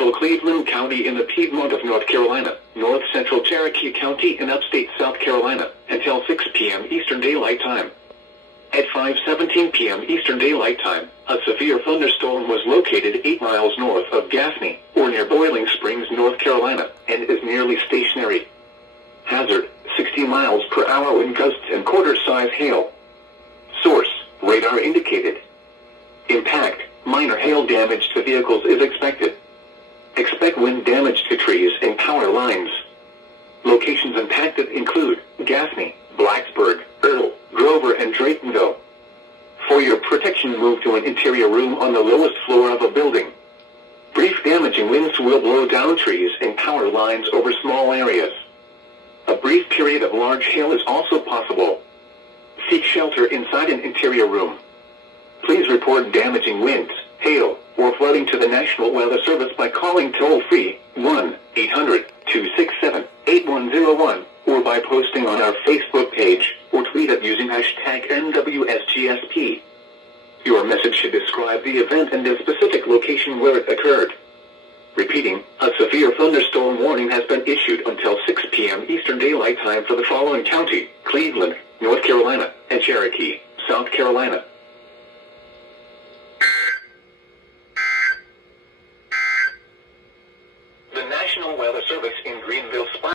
central Cleveland County in the Piedmont of North Carolina, north central Cherokee County in upstate South Carolina, until 6 p.m. Eastern Daylight Time. At 5:17 p.m. Eastern Daylight Time, a severe thunderstorm was located 8 miles north of Gaffney, or near Boiling Springs, North Carolina, and is nearly stationary. Hazard, 60 miles per hour wind gusts and quarter-size hail. Source, radar indicated. Impact, minor hail damage to vehicles is expected. Expect wind damage to trees and power lines. Locations impacted include Gaffney, Blacksburg, Earl, Grover, and Draytonville. For your protection, move to an interior room on the lowest floor of a building. Brief damaging winds will blow down trees and power lines over small areas. A brief period of large hail is also possible. Seek shelter inside an interior room. Please report damaging winds, hail, or flooding to the National Weather Service by calling toll-free 1-800-267-8101, or by posting on our Facebook page, or tweet it using hashtag NWSGSP. Your message should describe the event and the specific location where it occurred. Repeating, a severe thunderstorm warning has been issued until 6 p.m. Eastern Daylight Time for the following county: Cleveland, North Carolina, and Cherokee, South Carolina.